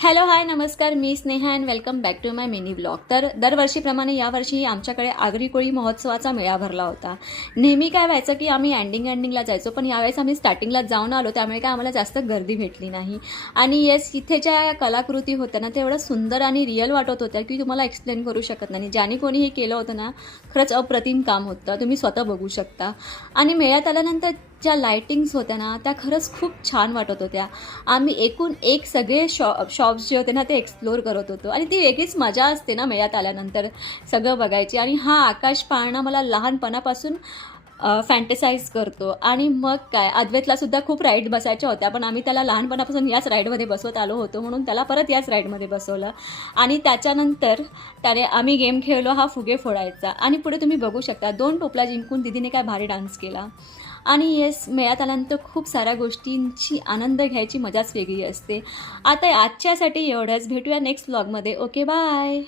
Hello hi नमस्कार, मी Sneha and welcome back to my mini blog. तर दरवर्षीप्रमाणे यावर्षीही आमच्याकडे आगरी कोळी महोत्सवाचा मेळा भरला होता. नेहमी काय व्हायचं की आम्ही एंडिंगला जायचो, पण यावेळेस आम्ही स्टार्टिंगलाच जाऊन आलो, त्यामुळे काय आम्हाला जास्त गर्दी भेटली नाही. आणि येस, इथे ज्या कलाकृती होत्या ना, ते एवढं सुंदर आणि रिअल वाटत होत्या की तुम्हाला एक्सप्लेन करू शकत नाही. ज्याने कोणी हे केलं होतं ना, खरंच अप्रतिम काम होतं. तुम्ही स्वतः बघू शकता. आणि मेळ्यात आल्यानंतर ज्या लायटिंग्स होत्या ना, त्या खरंच खूप छान वाटत होत्या. आम्ही एकूण एक सगळे शॉप्स जे होते ना, ते एक्सप्लोर करत होतो. आणि ती वेगळीच मजा असते ना मेळ्यात आल्यानंतर सगळं बघायची. आणि हा आकाश पाळणा मला लहानपणापासून फॅन्टेसाईज करतो. आणि मग काय, अद्वैतलासुद्धा खूप राईड बसायच्या होत्या, पण आम्ही त्याला लहानपणापासून याच राईडमध्ये बसवत आलो होतो, म्हणून त्याला परत याच राईडमध्ये बसवलं. आणि त्याच्यानंतर त्याने आम्ही गेम खेळलो, हा फुगे फोडायचा. आणि पुढे तुम्ही बघू शकता 2 टोपला जिंकून दिदीने काय भारी डान्स केला. आणि येस, मेळ्यात आल्यानंतर खूप साऱ्या गोष्टींची आनंद घ्यायची मजाच वेगळी असते. आता आजच्यासाठी एवढंच. भेटूया नेक्स्ट व्लॉगमध्ये. Okay, bye.